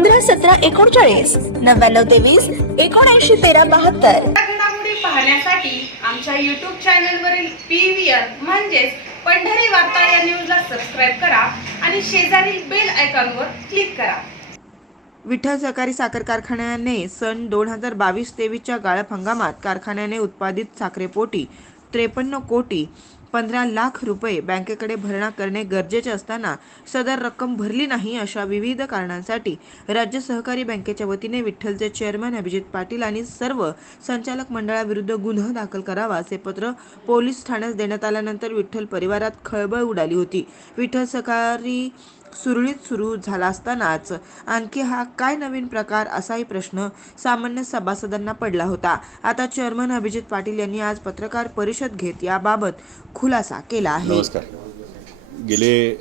पंधरा सतरा एकोणचाळीस नव्याण्णव तेवीस एकोणऐंशी तेरा बहात्तर. घडामोडी पाहण्यासाठी आमच्या यूट्यूब चॅनलवरील पी व्ही आर म्हणजेच पंढरी वार्ता या न्यूजला सबस्क्राईब करा आणि शेजारील बेल आयकॉनवर क्लिक करा. विठ्ठल सहकारी साखर कारखान्याने सन दोन हजार बावीस तेवीसच्या गाळप हंगामात कारखान्याने उत्पादित साखरेपोटी त्रेपन्न कोटी पंधरा लाख रुपये बँकेकडे भरणा करणे गरजेचे असताना सदर रक्कम भरली नाही अशा विविध कारणांसाठी राज्य सहकारी बँकेच्या वतीने विठ्ठलचे चेअरमन अभिजित पाटील आणि सर्व संचालक मंडळाविरुद्ध गुन्हा दाखल करावा असे पत्र पोलीस ठाण्यास देण्यात आल्यानंतर विठ्ठल परिवारात खळबळ उडाली होती. विठ्ठल सहकारी सुरळीत सुरू झाला असतानाच आणखी हा काय नवीन प्रकार असाही प्रश्न सामान्य सभासदांना पडला होता. आता चेअरमन अभिजित पाटील यांनी आज पत्रकार परिषद घेत याबाबत खुलासा केला आहे. नमस्कार. गेले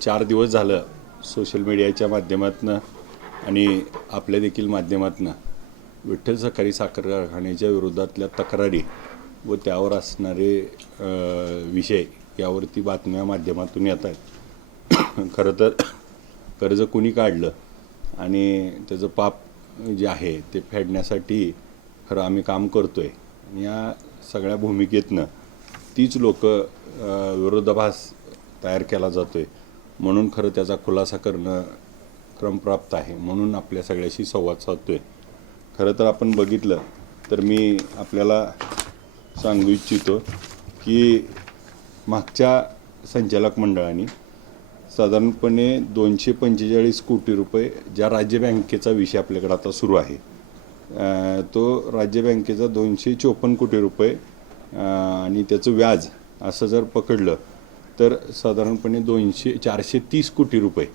चार दिवस झालं सोशल मीडियाच्या माध्यमातून आणि आपल्या देखील माध्यमातून विठ्ठल सहकारी साखर कारखान्याच्या विरोधातल्या तक्रारी व त्यावर असणारे विषय यावरती बातम्या माध्यमातून येत आहेत. खरं तर कर्ज कुणी काढलं आणि त्याचं पाप जे आहे ते फेडण्यासाठी खरं आम्ही काम करतो आहे या सगळ्या भूमिकेतनं तीच लोक विरोधाभास तयार केला जातो आहे म्हणून खरं त्याचा खुलासा करणं क्रमप्राप्त आहे. म्हणून आपल्या सगळ्याशी संवाद साधतो आहे खरं तर आपण बघितलं तर मी आपल्याला सांगू इच्छितो की मागच्या संचालक मंडळाने साधारणपणे दोनशे पंचेचाळीस कोटी रुपये ज्या राज्य बँकेचा विषय आपल्याकडे आता सुरू आहे. तो राज्य बँकेचा दोनशे चोपन्न कोटी रुपये आणि त्याचं व्याज असं जर पकडलं तर साधारणपणे दोनशे चारशे तीस कोटी रुपये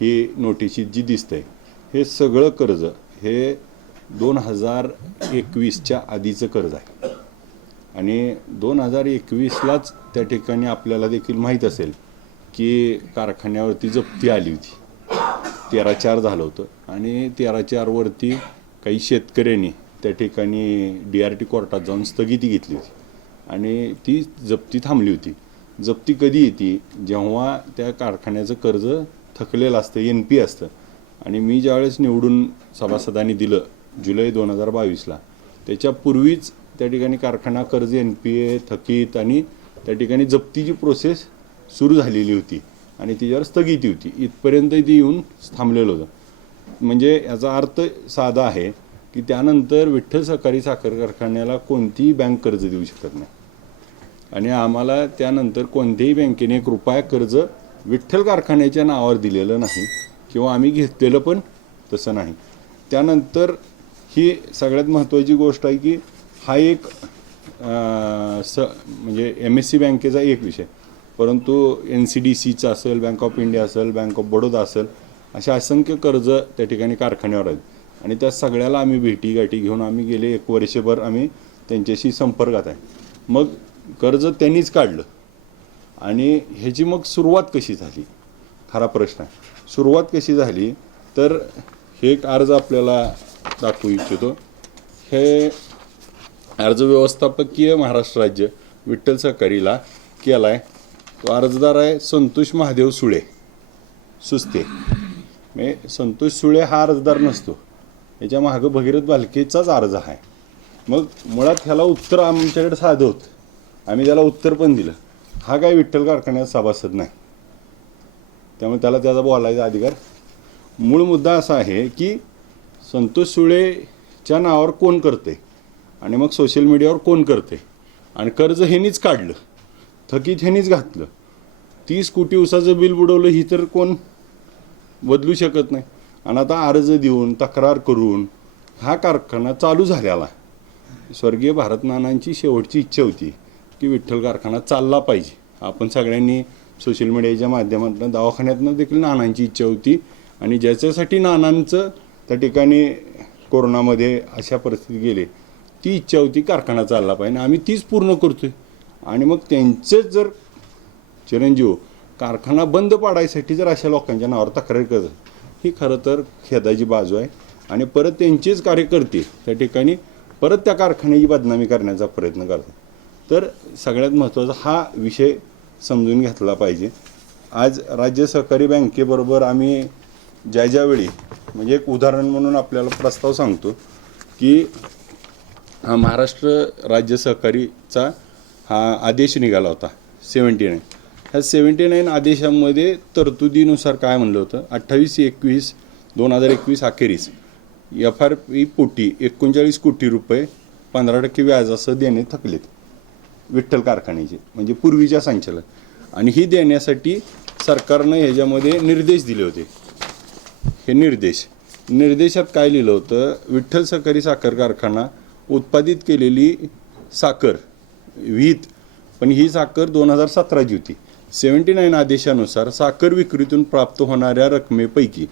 ही नोटिशी जी दिसते हे सगळं कर्ज हे दोन हजार एकवीसच्या आधीचं कर्ज आहे. आणि दोन हजार एकवीसलाच त्या ठिकाणी आपल्याला देखील माहीत असेल की कारखान्यावरती जप्ती आली होती. तेरा चार झालं होतं. आणि तेरा चारवरती काही शेतकऱ्यांनी त्या ठिकाणी डी आर टी कोर्टात जाऊन स्थगिती घेतली होती. आणि ती जप्ती थांबली होती. जप्ती कधी येते? जेव्हा त्या कारखान्याचं कर्ज थकलेलं असतं एन पी असतं. आणि मी ज्यावेळेस निवडून सभासदांनी दिलं जुलै दोन हजार बावीसला त्याच्यापूर्वीच त्या ठिकाणी कारखाना कर्ज एन पी ए थकीत आणि त्या ठिकाणी जप्तीची प्रोसेस सुरू झालेली होती आणि तिच्यावर स्थगिती होती. इथपर्यंत ती येऊन थांबलेलं होतं. म्हणजे याचा अर्थ साधा आहे की त्यानंतर विठ्ठल सहकारी साखर कारखान्याला कोणतीही बँक कर्ज देऊ शकत नाही. आणि आम्हाला त्यानंतर कोणत्याही बँकेने एक रुपया कर्ज विठ्ठल कारखान्याच्या नावावर दिलेलं नाही किंवा आम्ही घेतलेलं पण तसं नाही. त्यानंतर ही सगळ्यात महत्त्वाची गोष्ट आहे की हा एक स म्हणजे एम एस सी बँकेचा एक विषय. परंतु एन सी डी सीचा असेल बँक ऑफ इंडिया असेल बँक ऑफ बडोदा असेल अशा असंख्य कर्ज त्या ठिकाणी कारखान्यावर आहेत. आणि त्या सगळ्याला आम्ही भेटी गाठी घेऊन आम्ही गेले एक वर्षभर आम्ही त्यांच्याशी संपर्कात आहे. मग कर्ज त्यांनीच काढलं. आणि ह्याची मग सुरुवात कशी झाली? खरा प्रश्न आहे. सुरुवात कशी झाली? तर हे एक अर्ज आपल्याला दाखवू इच्छितो. हे अर्ज व्यवस्थापकीय महाराष्ट्र राज्य विठ्ठल सहकारीला केला आहे तो अर्जदार आहे संतोष महादेव सुळे. सुस्ते. म्हणजे संतोष सुळे हा अर्जदार नसतो. याच्या मागं भगीरथ भालकेचाच अर्ज आहे. मग मुळात ह्याला उत्तर आमच्याकडे साधं होतं. आम्ही त्याला उत्तर पण दिलं. हा काय विठ्ठल कारखान्यात सभासद नाही. त्यामुळे त्याला त्याचा बोलायचा अधिकार. मूळ मुद्दा असा आहे की संतोष सुळेच्या नावावर कोण करते? आणि मग सोशल मीडियावर कोण करते? आणि कर्ज ह्यानीच काढलं. थकीत ह्यानीच घातलं. तीस कोटी उसाचं बिल बुडवलं ही तर कोण बदलू शकत नाही. आणि आता अर्ज देऊन तक्रार करून हा कारखाना चालू झालेला स्वर्गीय भारत नानांची शेवटची इच्छा होती की विठ्ठल कारखाना चालला पाहिजे. आपण सगळ्यांनी सोशल मीडियाच्या माध्यमातून दवाखान्यातनं देखील नानांची इच्छा होती. आणि ज्याच्यासाठी नानांचं त्या ठिकाणी कोरोनामध्ये अशा परिस्थितीत गेले ती इच्छा होती कारखाना चालला पाहिजे. आम्ही तीच पूर्ण करतोय. आणि मग त्यांचेच जर चिरंजीव कारखाना बंद पाडायसाठी जर अशा लोकांच्या नावावर तक्रार करत ही खरं तर खेदाची बाजू आहे. आणि परत त्यांचेच कार्यकर्ते त्या ठिकाणी परत त्या कारखान्याची बदनामी करण्याचा प्रयत्न करतात. तर सगळ्यात महत्त्वाचा हा विषय समजून घेतला पाहिजे. आज राज्य सहकारी बँकेबरोबर आम्ही ज्या ज्यावेळी म्हणजे एक उदाहरण म्हणून आपल्याला प्रस्ताव सांगतो की हा महाराष्ट्र राज्य सहकारीचा हा आदेश निघाला होता सेवन्टी नाईन. ह्या सेवन्टी नाईन आदेशामध्ये तरतुदीनुसार काय म्हणलं होतं? अठ्ठावीस एकवीस दोन हजार एकवीस अखेरीस एफ आर पी पोटी एकोणचाळीस कोटी रुपये पंधरा टक्के व्याजासह देणे थकलेत विठ्ठल कारखान्याचे म्हणजे पूर्वीच्या संचालक. आणि ही देण्यासाठी सरकारनं ह्याच्यामध्ये निर्देश दिले होते. हे निर्देश. निर्देशात काय लिहिलं होतं? विठ्ठल सहकारी साखर कारखाना उत्पादित केलेली साखर विहित. पण ही साखर दोन हजार सतराची होती. सेवन्टी नाईन आदेशानुसार साखर विक्रीतून प्राप्त होणाऱ्या रकमेपैकी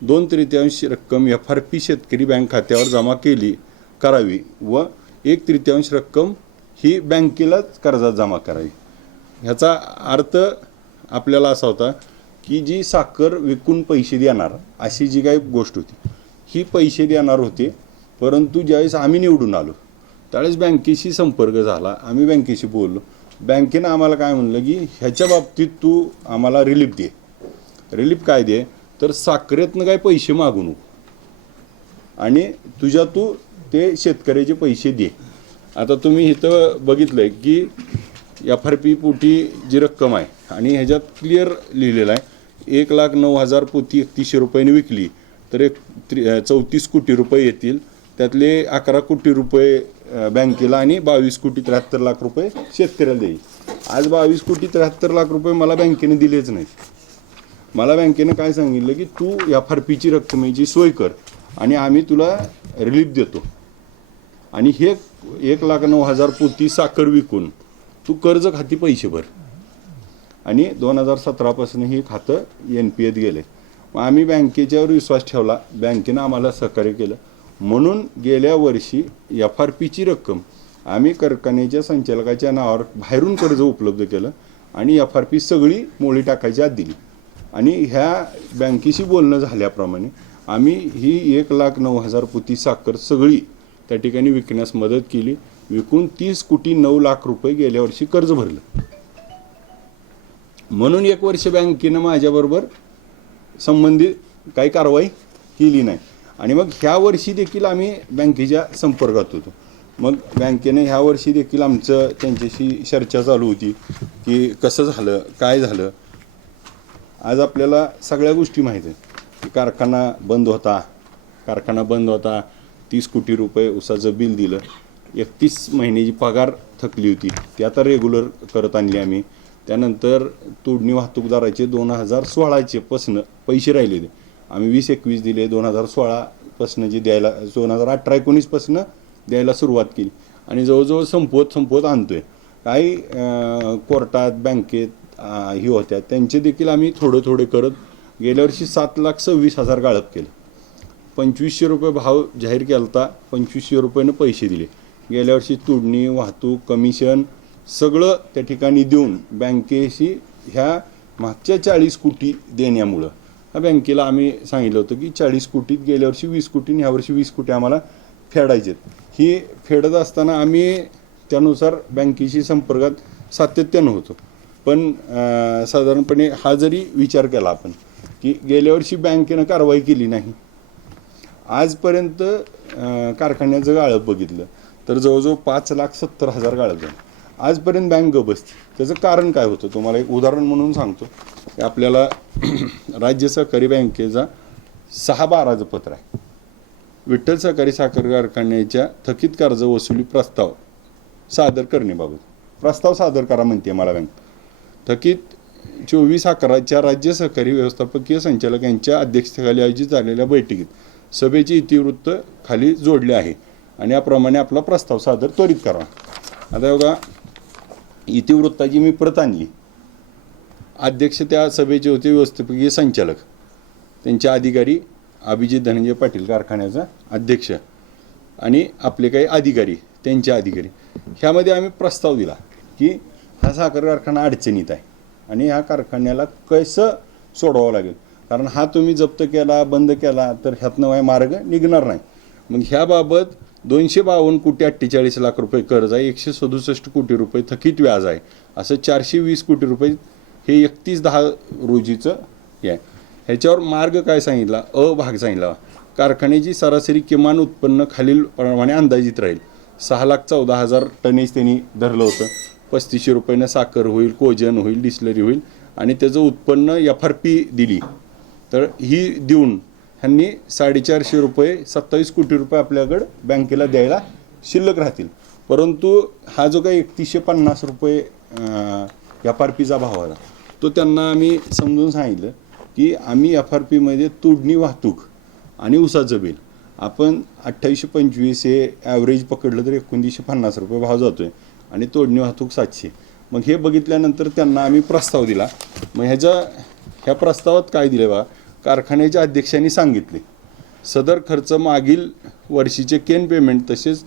दोन तृतीयांश रक्कम एफ आर पी शेतकरी बँक खात्यावर जमा केली करावी व एक तृतीयांश रक्कम ही बँकेलाच कर्जात जमा करावी. ह्याचा अर्थ आपल्याला असा होता की जी साखर विकून पैसे देणार अशी जी काही गोष्ट होती ही पैसे देणार होते परंतु ज्यावेळेस आम्ही निवडून आलो त्यावेळेस बँकेशी संपर्क झाला. आम्ही बँकेशी बोललो. बँकेनं आम्हाला काय म्हणलं की ह्याच्या बाबतीत तू आम्हाला रिलीफ दे. रिलीफ काय दे? तर साखरेतनं काय पैसे मागू नको. आणि तुझ्या तू ते शेतकऱ्याचे पैसे दे. आता तुम्ही इथं बघितलं आहे की एफ आर पी पोटी जी रक्कम आहे आणि ह्याच्यात क्लिअर लिहिलेलं आहे एक लाख नऊ हजार पोती एकतीसशे रुपयाने विकली. तर एक त्रि चौतीस कोटी रुपये येतील. त्यातले अकरा कोटी रुपये बँकेला आणि बावीस कोटी त्र्याहत्तर लाख रुपये शेतकऱ्याला देईल. आज बावीस कोटी त्र्याहत्तर लाख रुपये मला बँकेने दिलेच नाहीत. मला बँकेनं काय सांगितलं की तू एफ आर पीची रक्कमेची सोय कर आणि आम्ही तुला रिलीफ देतो. आणि हे एक लाख नऊ हजार पोती साखर विकून तू कर्ज खाती पैसे भर. आणि दोन हजार सतरापासून हे खातं एन पी एत गेले. मग आम्ही बँकेच्यावर विश्वास ठेवला. बँकेनं आम्हाला सहकार्य केलं. म्हणून गेल्या वर्षी एफ आर पीची रक्कम आम्ही कारखान्याच्या संचालकाच्या नावावर बाहेरून कर्ज उपलब्ध केलं आणि एफ आर पी सगळी मोळी टाकायची आत दिली. आणि ह्या बँकेशी बोलणं झाल्याप्रमाणे आम्ही ही एक लाख नऊ हजार पुती साखर सगळी त्या ठिकाणी विकण्यास मदत केली. विकून तीस कोटी नऊ लाख रुपये गेल्या वर्षी कर्ज भरलं. म्हणून एक वर्ष बँकेनं माझ्याबरोबर संबंधित काही कारवाई केली नाही. आणि मग ह्या वर्षी देखील आम्ही बँकेच्या संपर्कात होतो. मग बँकेने ह्या वर्षी देखील आमचं त्यांच्याशी चर्चा चालू होती की कसं झालं काय झालं. आज आपल्याला सगळ्या गोष्टी माहीत आहेत. की कारखाना बंद होता कारखाना बंद होता तीस कोटी रुपये उसाचं बिल दिलं. एकतीस महिन्याची पगार थकली होती ती आता रेग्युलर करत आणली आम्ही. त्यानंतर तोडणी वाहतूकदाराचे दोन हजार सोळाचे पसनं पैसे राहिले ते आम्ही वीस एकवीस दिले दोन हजार सोळापासनं जे द्यायला दोन हजार अठरा एकोणीसपासनं द्यायला सुरुवात केली. आणि जवळजवळ संपवत संपवत आणतोय. काही कोर्टात बँकेत ही होत्या. त्यांचे देखील आम्ही थोडं थोडे करत गेल्या वर्षी सात लाख सव्वीस हजार गाळप केलं. पंचवीसशे रुपये भाव जाहीर केला होता पंचवीसशे रुपयानं पैसे दिले. गेल्या वर्षी तोडणी वाहतूक कमिशन सगळं त्या ठिकाणी देऊन बँकेशी ह्या मागच्या चाळीस कोटी देण्यामुळं बँकेला आम्ही सांगितलं होतं की चाळीस कोटीत गेल्या वर्षी वीस कोटी आणि ह्या वर्षी वीस कोटी आम्हाला फेडायचे ही फेडत असताना आम्ही त्यानुसार बँकेशी संपर्कात सातत्यानं होतो. पण साधारणपणे हा जरी विचार केला आपण की गेल्या वर्षी बँकेनं कारवाई केली नाही. आजपर्यंत कारखान्याचं गाळप बघितलं तर जवळजवळ पाच लाख सत्तर हजार गाळप झालं. आजपर्यंत बँक गप बसते त्याचं कारण काय होतं? तुम्हाला एक उदाहरण म्हणून सांगतो. की आपल्याला राज्य सहकारी बँकेचा सहा बाराचं पत्र आहे. विठ्ठल सहकारी साखर कारखान्याच्या थकीत कर्ज वसुली प्रस्ताव सादर करण्याबाबत. प्रस्ताव सादर करा म्हणते मला बँक थकीत चोवीस अकराच्या राज्य सहकारी व्यवस्थापकीय संचालक यांच्या अध्यक्षतेखाली आयोजित झालेल्या बैठकीत सभेचे इतिवृत्त खाली जोडले आहे. आणि याप्रमाणे आपला प्रस्ताव सादर त्वरित करा. आता बघा इतिवृत्ताची मी प्रत आणली. अध्यक्ष त्या सभेचे होते व्यवस्थापकीय संचालक. त्यांचे अधिकारी अभिजित धनंजय पाटील कारखान्याचा अध्यक्ष आणि आपले काही अधिकारी त्यांचे अधिकारी. ह्यामध्ये आम्ही प्रस्ताव दिला की हा साखर कारखाना अडचणीत आहे आणि ह्या कारखान्याला कसं सोडवावं लागेल? कारण हा तुम्ही जप्त केला बंद केला तर ह्यातनं वाय मार्ग निघणार नाही. मग ह्याबाबत दोनशे बावन्न कोटी अठ्ठेचाळीस लाख रुपये कर्ज आहे एकशे सदुसष्ट कोटी रुपये थकीत व्याज आहे. असं चारशे वीस कोटी रुपये हे एकतीस दहा रोजीचं हे आहे. ह्याच्यावर मार्ग काय सांगितला? अ भाग सांगितला. कारखान्याची सरासरी किमान उत्पन्न खालील प्रमाणे अंदाजित राहील. सहा लाख चौदा हजार टनेज त्यांनी धरलं होतं. पस्तीसशे रुपयानं साखर होईल कोजन होईल डिस्लरी होईल आणि त्याचं उत्पन्न एफ आर पी दिली. तर ही देऊन ह्यांनी साडेचारशे रुपये सत्तावीस कोटी रुपये आपल्याकडं बँकेला द्यायला शिल्लक राहतील. परंतु हा जो काही एकतीसशे पन्नास रुपये एफ आर पीचा भाव आला तो त्यांना आम्ही समजून सांगितलं की आम्ही एफ आर पीमध्ये तोडणी वाहतूक आणि उसाचं बिल आपण अठ्ठावीसशे पंचवीस हे ॲव्हरेज पकडलं तर एकोणतीसशे पन्नास रुपये भाव जातो आहे आणि तोडणी वाहतूक सातशे. मग हे बघितल्यानंतर त्यांना आम्ही प्रस्ताव दिला. मग ह्याच्या ह्या प्रस्तावात काय दिले बा? कारखान्याच्या अध्यक्षांनी सांगितले. सदर खर्च मागील वर्षीचे केन पेमेंट तसेच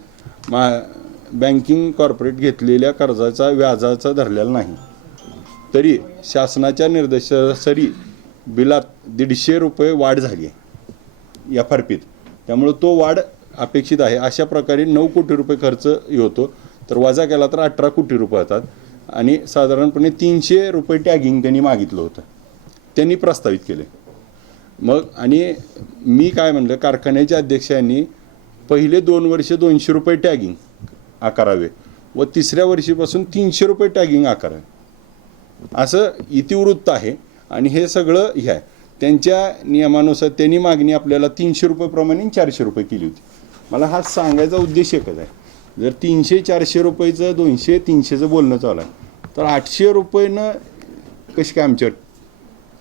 मा बँकिंग कॉर्पोरेट घेतलेल्या कर्जाचा व्याजाचा धरलेला नाही. तरी शासनाच्या निर्देशासरी बिलात दीडशे रुपये वाढ झाली आहे एफ आर पीत त्यामुळे तो वाढ अपेक्षित आहे. अशा प्रकारे नऊ कोटी रुपये खर्च होतो. तर वजा केला तर अठरा कोटी रुपये होतात. आणि साधारणपणे तीनशे रुपये टॅगिंग त्यांनी मागितलं होतं. त्यांनी प्रस्तावित केले. मग आणि मी काय म्हणलं कारखान्याच्या अध्यक्षांनी पहिले दोन वर्ष दोनशे रुपये टॅगिंग आकारावे व तिसऱ्या वर्षीपासून तीनशे रुपये टॅगिंग आकारावे. असं इतिवृत्त आहे आणि हे सगळं हे आहे. त्यांच्या नियमानुसार त्यांनी मागणी आपल्याला तीनशे रुपयेप्रमाणे चारशे रुपये केली होती. मला हा सांगायचा उद्देश एकच आहे. जर तीनशे चारशे रुपयेचं दोनशे तीनशेचं बोलणं चालू आहे तर आठशे रुपयेनं कशी काय आमच्यावर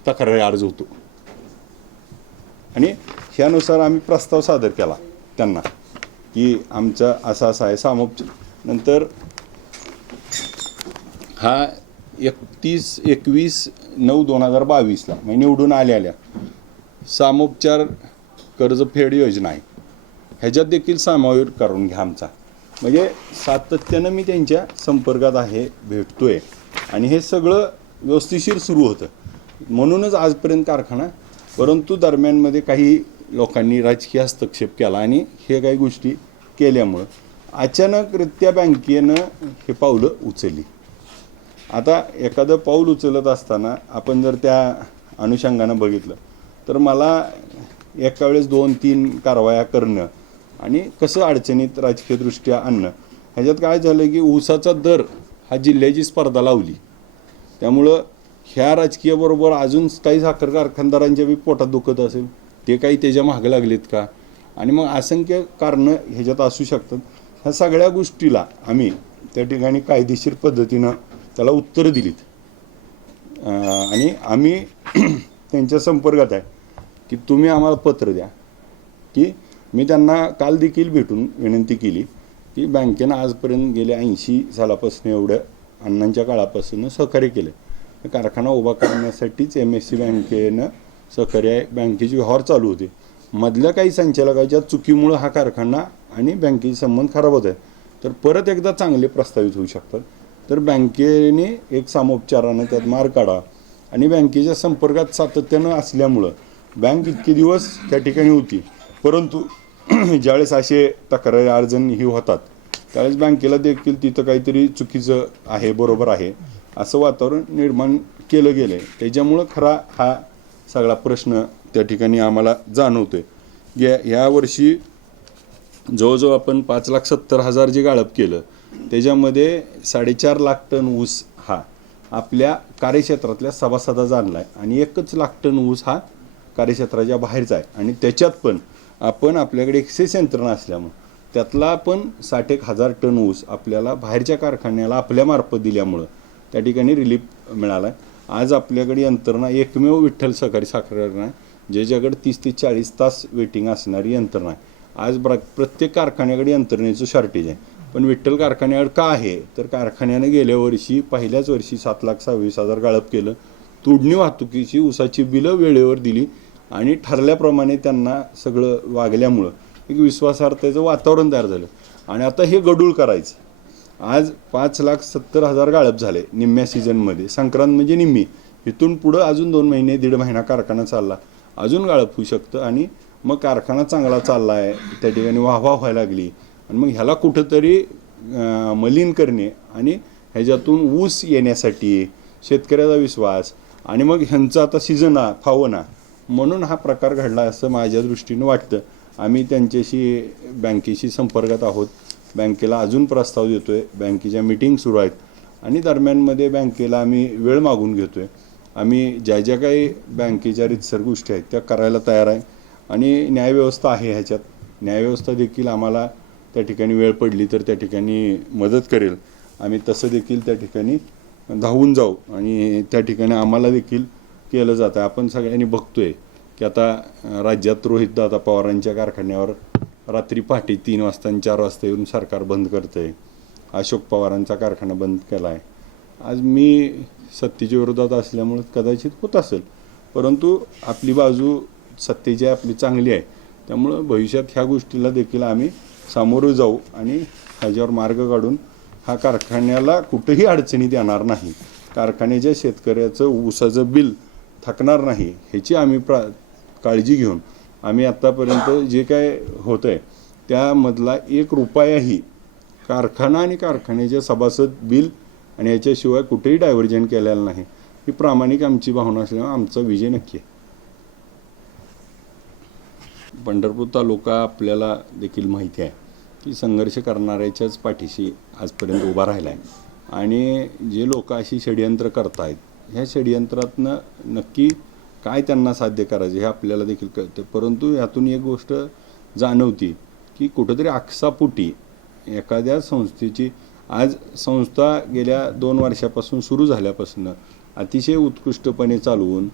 तक्रार अर्ज होतो? आणि ह्यानुसार आम्ही प्रस्ताव सादर केला त्यांना की आमचा असा असा आहे सामोपचार. नंतर हा एकतीस एकवीस नऊ दोन हजार बावीसला म्हणजे निवडून आल्या आल्या सामोपचार कर्जफेड योजना आहे. ह्याच्यात देखील सामावेश करून घ्या आमचा. म्हणजे सातत्यानं मी त्यांच्या संपर्कात आहे भेटतोय. आणि हे सगळं व्यवस्थिशीर सुरू होतं. म्हणूनच आजपर्यंत कारखाना परंतु दरम्यानमध्ये काही लोकांनी राजकीय हस्तक्षेप केला आणि हे काही गोष्टी केल्यामुळं अचानकरित्या बँकेनं हे पावलं उचलली. आता एखादं पाऊल उचलत असताना आपण जर त्या अनुषंगानं बघितलं तर मला एका वेळेस दोन तीन कारवाया करणं आणि कसं अडचणीत राजकीयदृष्ट्या आणणं ह्याच्यात काय झालं की ऊसाचा दर हा जिल्ह्याची स्पर्धा लावली. त्यामुळं ह्या राजकीयाबरोबर अजून काही साखर कारखानदारांच्या बी पोटात दुखत असेल ते काही त्याच्या मागं लागलेत का? आणि मग असंख्य कारणं ह्याच्यात असू शकतात. ह्या सगळ्या गोष्टीला आम्ही त्या ठिकाणी कायदेशीर पद्धतीनं त्याला उत्तरं दिलीत. आणि आम्ही त्यांच्या संपर्कात आहे की तुम्ही आम्हाला पत्र द्या. की मी त्यांना काल देखील भेटून विनंती केली की बँकेनं आजपर्यंत गेल्या ऐंशी सालापासून एवढ्या अण्णांच्या काळापासून सहकार्य केलं. कारखाना उभा करण्यासाठीच एम एस सी बँकेनं सहकार्य बँकेचे व्यवहार चालू होते. मधल्या काही संचालकाच्या चुकीमुळं हा कारखाना आणि बँकेचे संबंध खराब होत आहे. तर परत एकदा चांगले प्रस्तावित होऊ शकतात. तर बँकेने एक सामोपचारानं त्यात मार काढा आणि बँकेच्या संपर्कात सातत्यानं असल्यामुळं बँक इतके दिवस त्या ठिकाणी होती. परंतु ज्यावेळेस असे तक्रारी अर्ज ही होतात त्यावेळेस बँकेला देखील तिथं काहीतरी चुकीचं आहे बरोबर आहे. असं वातावरण निर्माण केलं गेलं आहे त्याच्यामुळं खरा हा सगळा प्रश्न त्या ठिकाणी आम्हाला जाणवतो आहे या यावर्षी जवळजवळ आपण पाच लाख सत्तर हजार जे गाळप केलं त्याच्यामध्ये साडेचार लाख टन ऊस हा आपल्या कार्यक्षेत्रातल्या सभासदाचा आणला आहे आणि एकच लाख टन ऊस हा कार्यक्षेत्राच्या बाहेरचा आहे. आणि त्याच्यात पण आपण आपल्याकडे एक्सेस यंत्रणा असल्यामुळं त्यातला पण साठ एक हजार टन ऊस आपल्याला बाहेरच्या कारखान्याला आपल्या मार्फत दिल्यामुळं त्या ठिकाणी रिलीफ मिळाला आहे आज आपल्याकडे यंत्रणा एकमेव विठ्ठल सहकारी साखर कारखाना आहे ज्याच्याकडे तीस ते चाळीस तास वेटिंग असणारी यंत्रणा आहे. आज प्र प्रत्येक कारखान्याकडे यंत्रणेचं शॉर्टेज आहे. पण विठ्ठल कारखान्याकडे का आहे? तर कारखान्याने गेल्या वर्षी पहिल्याच वर्षी सात लाख सव्वीस हजार गाळप केलं. तोडणी वाहतुकीची उसाची बिलं वेळेवर दिली आणि ठरल्याप्रमाणे त्यांना सगळं वागल्यामुळं एक विश्वासार्हतेचं वातावरण तयार झालं. आणि आता हे गडूळ करायचं. आज पाच लाख सत्तर हजार गाळप झाले निम्म्या सीझनमध्ये संक्रांत म्हणजे निम्मी. इथून पुढं अजून दोन महिने दीड महिना कारखाना चालला. अजून गाळप होऊ शकतं आणि मग कारखाना चांगला चालला आहे त्या ठिकाणी वाहवा व्हायला लागली. आणि मग ह्याला कुठंतरी मलिन करणे आणि ह्याच्यातून ऊस येण्यासाठी शेतकऱ्याचा विश्वास आणि मग ह्यांचा आता सीझन फावना. म्हणून हा प्रकार घडला असं माझ्या दृष्टीनं वाटतं. आम्ही त्यांच्याशी बँकेशी संपर्कात आहोत. बँकेला अजून प्रस्ताव देतो आहे बँकेच्या मिटिंग सुरू आहेत. आणि दरम्यानमध्ये बँकेला आम्ही वेळ मागून घेतो आहे आम्ही ज्या ज्या काही बँकेच्या रितसर गोष्टी आहेत त्या करायला तयार आहे. आणि न्यायव्यवस्था आहे ह्याच्यात. न्यायव्यवस्था देखील आम्हाला त्या ठिकाणी वेळ पडली तर त्या ठिकाणी मदत करेल. आम्ही तसं देखील त्या ठिकाणी धावून जाऊ. आणि त्या ठिकाणी आम्हाला देखील केलं जातं. आपण सगळ्यांनी बघतोय की आता राज्यात रोहितदादा पवारांच्या कारखान्यावर रात्री पहाटे तीन वाजता आणि चार वाजता येऊन सरकार बंद करतंय. अशोक पवारांचा कारखाना बंद केला आहे आज मी सत्तेच्या विरोधात असल्यामुळे कदाचित होत असेल. परंतु आपली बाजू सत्तेची आपली चांगली आहे. त्यामुळं भविष्यात ह्या गोष्टीला देखील आम्ही सामोरं जाऊ आणि ह्याच्यावर मार्ग काढून हा कारखान्याला कुठेही अडचणीत येणार नाही. कारखान्याच्या शेतकऱ्याचं ऊसाचं बिल थकणार नाही ह्याची आम्ही प्रा काळजी घेऊन आम्ही आत्तापर्यंत जे काय होतं आहे त्यामधला एक रुपयाही कारखाना आणि कारखान्याचे सभासद बिल आणि याच्याशिवाय कुठेही डायव्हर्जन केलेलं नाही. ही प्रामाणिक आमची भावना असल्यामुळे आमचा विजय नक्की आहे. पंढरपूर तालुका आपल्याला देखील माहिती आहे की संघर्ष करणाऱ्याच्याच पाठीशी आजपर्यंत उभा राहिला आहे आणि जे लोक अशी षडयंत्र करतायत ह्या षडयंत्रातनं नक्की काय त्यांना साध्य करायचं हे आपल्याला देखील कळतं. परंतु यातून एक गोष्ट जाणवती की कुठंतरी आक्सापुटी एखाद्या संस्थेची आज संस्था गेल्या दोन वर्षापासून सुरू झाल्यापासून अतिशय उत्कृष्टपणे चालवून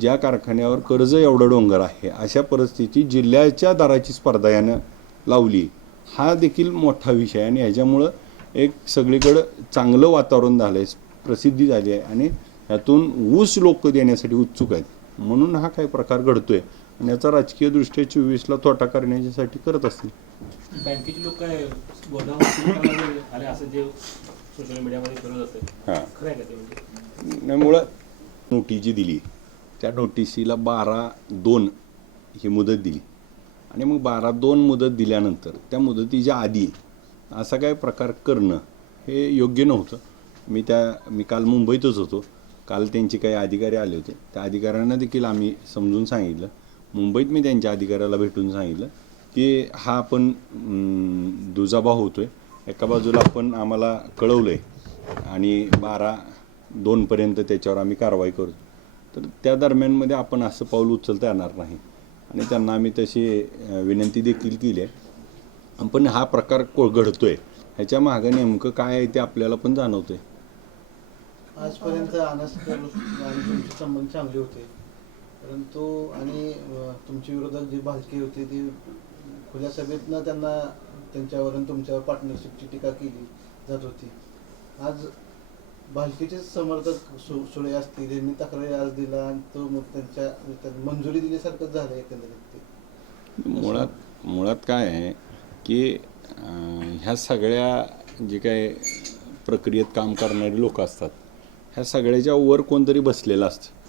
ज्या कारखान्यावर कर्ज एवढं डोंगर आहे अशा परिस्थितीत जिल्ह्याच्या दराची स्पर्धा यानं लावली. हा देखील मोठा विषय आहे आणि ह्याच्यामुळं एक सगळीकडं चांगलं वातावरण झालं आहे प्रसिद्धी झाली आहे आणि ह्यातून ऊस लोक देण्यासाठी उत्सुक आहेत. म्हणून हा काही प्रकार घडतोय. आणि याचा राजकीय दृष्ट्या चोवीसला तोटा करण्यासाठी करत असतील. बँकेचे लोक काय गोदाम असं जे सोशल मीडियामध्ये असते. हां. खरं आहे का ते म्हणजे? मुळात नोटीस जी दिली त्या नोटिसीला बारा दोन ही मुदत दिली. आणि मग बारा दोन मुदत दिल्यानंतर त्या मुदतीच्या आधी असा काय प्रकार करणं हे योग्य नव्हतं. मी त्या मी काल मुंबईतच होतो. काल त्यांचे काही अधिकारी आले होते. त्या अधिकाऱ्यांना देखील आम्ही समजून सांगितलं. मुंबईत मी त्यांच्या अधिकाऱ्याला भेटून सांगितलं की हा आपण अं, होतो आहे एका बाजूला आपण आम्हाला कळवलं आहे आणि बारा दोनपर्यंत त्याच्यावर आम्ही कारवाई करतो तर त्या दरम्यानमध्ये आपण असं पाऊल उचलता येणार नाही. आणि त्यांना आम्ही तशी विनंती देखील केली आहे. पण हा प्रकार को घडतो आहे ह्याच्या मागं नेमकं काय आहे ते आपल्याला पण जाणवतंय. आजपर्यंत अनास आणि तुमचे संबंध चांगले होते. परंतु आणि तुमच्या विरोधात जे भालकी होते ते खुल्या सभेतनं त्यांना त्यांच्यावर तुमच्यावर पार्टनरशिपची टीका केली जात होती. आज भालकेचेच समर्थक सु सुळे असतील यांनी तक्रारी आज दिला आणि तो मग त्यांच्या त्यात मंजुरी दिल्यासारखंच झालं एकंदरीत ते. मुळात मुळात काय आहे की ह्या सगळ्या जे काय प्रक्रियेत काम करणारी लोक असतात ह्या सगळ्याच्या वर कोणतरी बसलेलं असतं.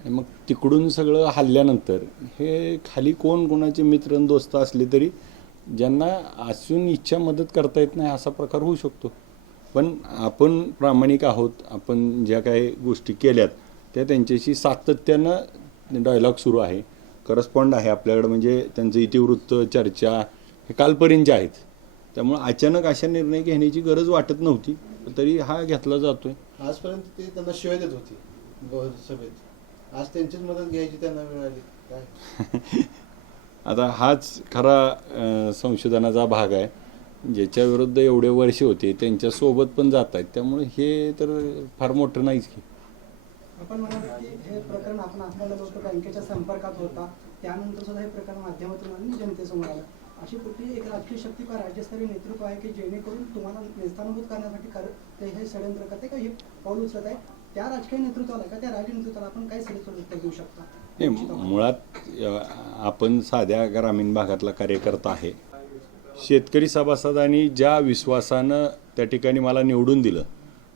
आणि मग तिकडून सगळं हल्ल्यानंतर हे खाली कोण कोणाचे मित्र आणि दोस्त असले तरी ज्यांना असून इच्छा मदत करता येत नाही असा प्रकार होऊ शकतो. पण आपण प्रामाणिक आहोत आपण ज्या काही गोष्टी केल्यात त्या त्यांच्याशी सातत्यानं डायलॉग सुरू आहे. करस्पॉन्ड आहे आपल्याकडं म्हणजे त्यांचं इतिवृत्त चर्चा हे कालपर्यंतचे आहेत. त्यामुळं अचानक अशा निर्णय घेण्याची गरज वाटत नव्हती तरी हा घेतला जातो आहे आजपर्यंत ते त्यांना शिवाय देत होती ब- सभेत आज त्यांचीच मदत घ्यायची त्यांना वेळ आली. काय? आता हाच खरा अं, संशोधनाचा भाग आहे. ज्याच्या विरुद्ध एवढे वर्ष होते त्यांच्यासोबत पण जात आहेत. त्यामुळे हे तर फार मोठं नाहीच की. आपण म्हणाल की हे प्रकरण आपण आपल्याला बँकेच्या संपर्कात होता. त्यानंतर सुद्धा हे प्रकरण माध्यमातून आणि जनतेसमोर आलं. अशी कुठली एक राजकीय शक्ती किंवा राज्यस्तरीय नेतृत्व आहे की जेणेकरून तुम्हाला नेस्तानुभूत करण्यासाठी कर ते हे षडयंत्र करते का? हे पाऊल उचलत आहे. त्या राजकीय नेतृत्वाला का त्या राज्य नेतृत्वाला आपण काय सरी उत्तर देऊ शकता? नाही मुळात आपण साध्या ग्रामीण भागातला कार्यकर्ता आहे. शेतकरी सभासदांनी ज्या विश्वासानं त्या ठिकाणी मला निवडून दिलं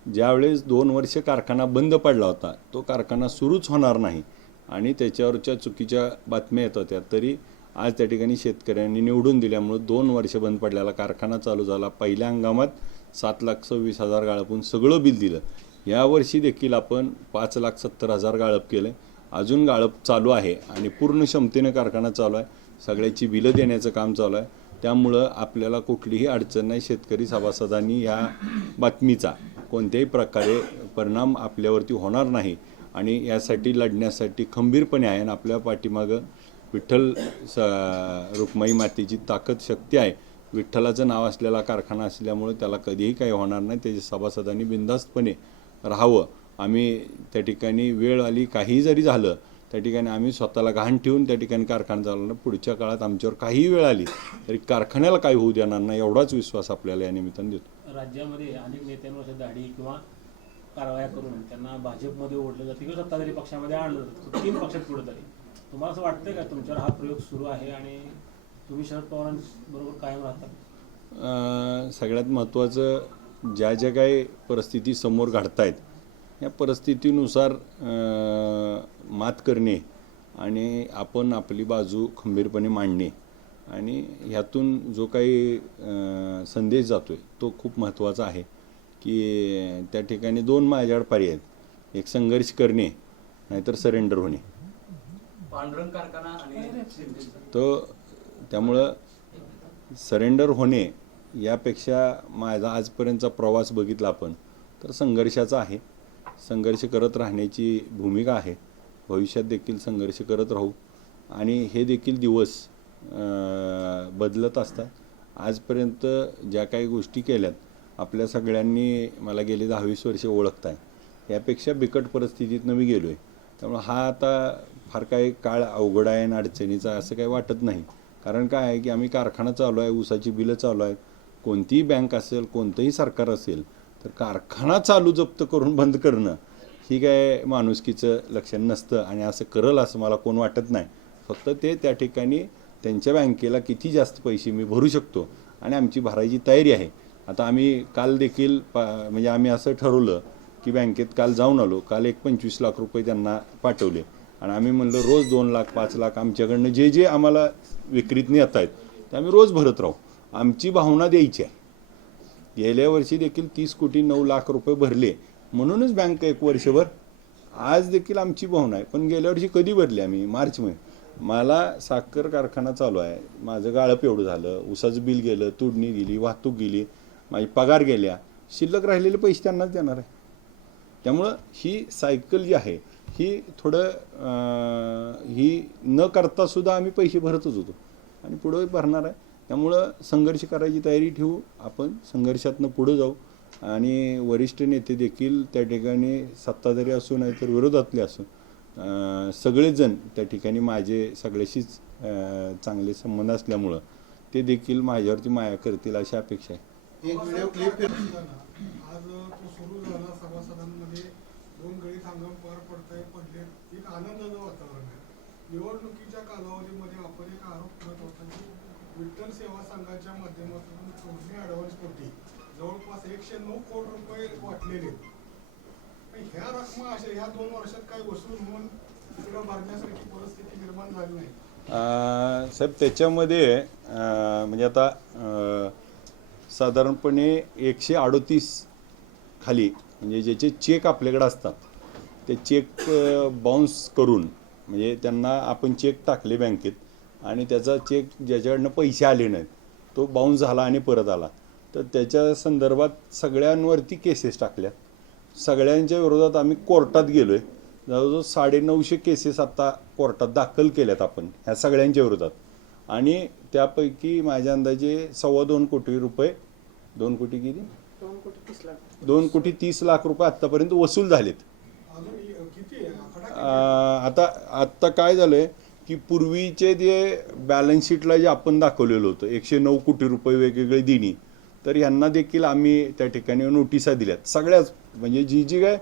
ज्यावेळेस दोन वर्ष कारखाना बंद पडला होता तो कारखाना सुरूच होणार नाही आणि त्याच्यावरच्या चुकीच्या बातम्या येत होत्या. तरी आज त्या ठिकाणी शेतकऱ्यांनी निवडून दिल्यामुळं दोन वर्ष बंद पडलेला कारखाना चालू झाला. पहिल्या हंगामात सात लाख सव्वीस हजार गाळपून सगळं बिल दिलं. यावर्षी देखील आपण पाच लाख सत्तर हजार गाळप केलं अजून गाळप चालू आहे आणि पूर्ण क्षमतेनं कारखाना चालू आहे. सगळ्याची बिलं देण्याचं काम चालू आहे. त्यामुळं आपल्याला कुठलीही अडचण नाही. शेतकरी सभासदांनी ह्या बातमीचा कोणत्याही प्रकारे परिणाम आपल्यावरती होणार नाही आणि यासाठी लढण्यासाठी खंबीरपणे आहे आणि आपल्या पाठीमागं विठ्ठल स रुक्माई मातेची ताकद शक्ती आहे. विठ्ठलाचं नाव असलेला कारखाना असल्यामुळे त्याला कधीही काही होणार नाही. त्याच्या सभासदांनी बिनधास्तपणे राहावं. आम्ही त्या ठिकाणी वेळ आली काही जरी झालं त्या ठिकाणी आम्ही स्वतःला घाण ठेवून त्या ठिकाणी कारखाना चालवणार पुढच्या काळात आमच्यावर काहीही वेळ आली तरी कारखान्याला काही होऊ देणार नाही एवढाच विश्वास आपल्याला या निमित्तानं देतो. राज्यामध्ये अनेक नेत्यांवर दाढी किंवा कारवाया करून त्यांना भाजपमध्ये ओढलं जातं किंवा सत्ताधारी पक्षामध्ये आणलं जातं. तीन पक्षात पुढे तरी. तुम्हाला असं वाटतंय का तुमच्यावर हा प्रयोग सुरू आहे आणि तुम्ही शरद पवारांबरोबर कायम राहता? सगळ्यात महत्त्वाचं ज्या ज्या काही परिस्थिती समोर घडतायत या परिस्थितीनुसार मात करणे आणि आपण आपली बाजू खंबीरपणे मांडणे आणि ह्यातून जो काही संदेश जातो आहे तो खूप महत्त्वाचा आहे की त्या ठिकाणी दोन माझ्याकडे पर्याय आहेत. एक संघर्ष करणे नाहीतर सरेंडर होणे. तो त्यामुळं सरेंडर होणे यापेक्षा माझा आजपर्यंतचा प्रवास बघितला आपण तर संघर्षाचा आहे. संघर्ष करत राहण्याची भूमिका आहे. भविष्यात देखील संघर्ष करत राहू. आणि हे देखील दिवस बदलत असतात. आजपर्यंत ज्या काही गोष्टी केल्यात आपल्या सगळ्यांनी मला गेली दहावीस वर्षे ओळखताय. यापेक्षा बिकट परिस्थितीतनं मी गेलो आहे त्यामुळे हा आता फार काही काळ अवघड आहे आणि अडचणीचा असं काही वाटत नाही. कारण काय आहे की आम्ही कारखाना चालू आहे ऊसाची बिलं चालू आहेत. कोणतीही बँक असेल कोणतंही सरकार असेल तर कारखाना चालू जप्त करून बंद करणं ही काय माणुसकीचं लक्षण नसतं आणि असं करल असं मला कोण वाटत नाही. फक्त ते त्या ठिकाणी त्यांच्या बँकेला किती जास्त पैसे मी भरू शकतो आणि आमची भरायची तयारी आहे. आता आम्ही काल देखील पा म्हणजे आम्ही असं ठरवलं की बँकेत काल जाऊन आलो. काल एक पंचवीस लाख रुपये त्यांना पाठवले. आणि आम्ही म्हणलं रोज दोन लाख पाच लाख आमच्याकडनं जे जे आम्हाला विक्रीतने येत आहेत ते आम्ही रोज भरत राहू. आमची भावना द्यायची आहे. गेल्या वर्षी देखील तीस कोटी नऊ लाख रुपये भरले. म्हणूनच बँक एक वर्षभर आज देखील आमची भावना आहे. पण गेल्या वर्षी कधी भरली आम्ही? मार्चमध्ये मला साखर कारखाना चालू आहे. माझं गाळप एवढं झालं. ऊसाचं बिल गेलं तोडणी गेली वाहतूक गेली माझी पगार गेल्या. शिल्लक राहिलेले पैसे त्यांनाच देणार आहे. त्यामुळं ही सायकल जी आहे ही थोडं ही न करता सुद्धा आम्ही पैसे भरतच होतो. आणि पुढं भरणार आहे. त्यामुळं संघर्ष करायची तयारी ठेवू. आपण संघर्षातनं पुढं जाऊ. आणि वरिष्ठ नेते देखील त्या ठिकाणी सत्ताधारी असो नाहीतर विरोधातले असो सगळेजण त्या ठिकाणी माझे सगळ्याशीच चांगले संबंध असल्यामुळं ते देखील माझ्यावरती माया करतील अशी अपेक्षा आहे एक व्हिडिओ क्लिप आज तो सुरू झाला सभासदांमध्ये दोन गणित हंगाम पार पडताय पडले एक आनंदाचं वातावरण आहे निवडणुकीच्या कालावधीमध्ये आपण एक आरोप करत होता की विठ्ठल सेवा संघाच्या माध्यमातून तोडणी ॲडव्हान्स पोटी जवळपास एकशे नऊ कोटी रुपये वाटलेले. ह्या रकमा अशा ह्या दोन वर्षात काय वसूल म्हणून तिकडं भरण्यासारखी परिस्थिती निर्माण झाली नाही. साहेब त्याच्यामध्ये म्हणजे आता साधारणपणे एकशे अडोतीस खाली म्हणजे ज्याचे चेक आपल्याकडे असतात ते चेक बाउन्स करून म्हणजे त्यांना आपण चेक टाकले बँकेत आणि त्याचा चेक ज्याच्याकडनं पैसे आले नाहीत तो बाउन्स झाला आणि परत आला. तर त्याच्या संदर्भात सगळ्यांवरती केसेस टाकल्या सगळ्यांच्या विरोधात आम्ही कोर्टात गेलो आहे जवळजवळ साडेनऊशे केसेस आता कोर्टात दाखल केल्यात आपण ह्या सगळ्यांच्या विरोधात. आणि त्यापैकी माझ्या अंदाजे सव्वा दोन कोटी रुपये दोन कोटी किती? दोन कोटी तीस लाख रुपये. आत्तापर्यंत वसूल झालेत. आहे आता आत्ता काय झालंय की पूर्वीचे जे बॅलन्स शीटला जे आपण दाखवलेलं होतं एकशे नऊ कोटी रुपये वेगवेगळे देणी तर यांना देखील आम्ही त्या ठिकाणी नोटिसा दिल्यात. सगळ्याच म्हणजे जी जी काय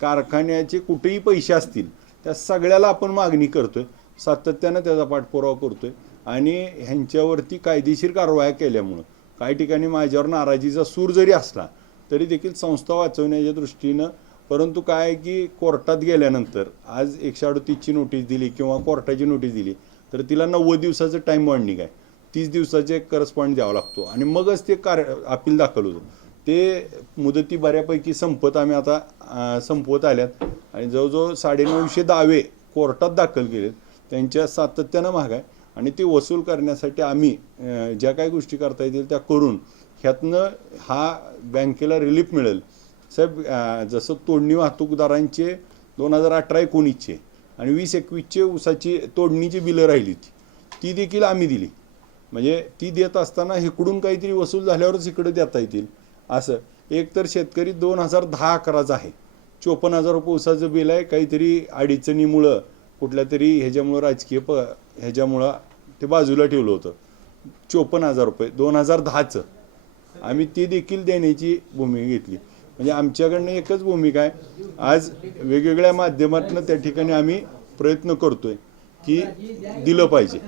कारखान्याचे कुठेही पैसे असतील त्या सगळ्याला आपण मागणी करतोय. सातत्यानं त्याचा पाठपुरावा करतोय. आणि ह्यांच्यावरती कायदेशीर कारवाया केल्यामुळं काही ठिकाणी माझ्यावर नाराजीचा सूर जरी असला तरी देखील संस्था वाचवण्याच्या दृष्टीनं परंतु काय आहे की कोर्टात गेल्यानंतर आज एकशे अडतीसची नोटीस दिली किंवा कोर्टाची नोटीस दिली तर तिला नव्वद दिवसाचं टाईम वॉर्निंग आहे. तीस दिवसाचे करस्पॉन्ड द्यावा लागतो. आणि मगच ते कार्य अपील दाखल होतो. ते मुदती बऱ्यापैकी संपत आम्ही आता संपवत आल्यात. आणि जवळजवळ साडेनऊशे दावे कोर्टात दाखल केलेत. त्यांच्या सातत्यानं महाग आहे. आणि ते वसूल करण्यासाठी आम्ही ज्या काही गोष्टी करता येतील त्या करून ह्यातनं हा बँकेला रिलीफ मिळेल. साहेब जसं तोडणी वाहतूकदारांचे दोन हजार अठरा एकोणीसचे आणि वीस एकवीसचे ऊसाची तोडणीची बिलं राहिली ती देखील आम्ही दिली. म्हणजे ती देत असताना इकडून काहीतरी वसूल झाल्यावरच इकडे देता येतील. असं. एक तर शेतकरी दोन हजार दहा अकराचा आहे. चोपन्न हजार रुपये उसाचं बिल आहे. काहीतरी अडीचणीमुळं कुठल्या तरी ह्याच्यामुळं राजकीय प ह्याच्यामुळं ते बाजूला ठेवलं होतं. चोपन्न हजार रुपये दोन हजार दहाचं. आम्ही ती देखील देण्याची भूमिका घेतली. म्हणजे आमच्याकडनं एकच भूमिका आहे. आज वेगवेगळ्या माध्यमातून त्या ठिकाणी आम्ही प्रयत्न करतोय. की दिलं पाहिजे.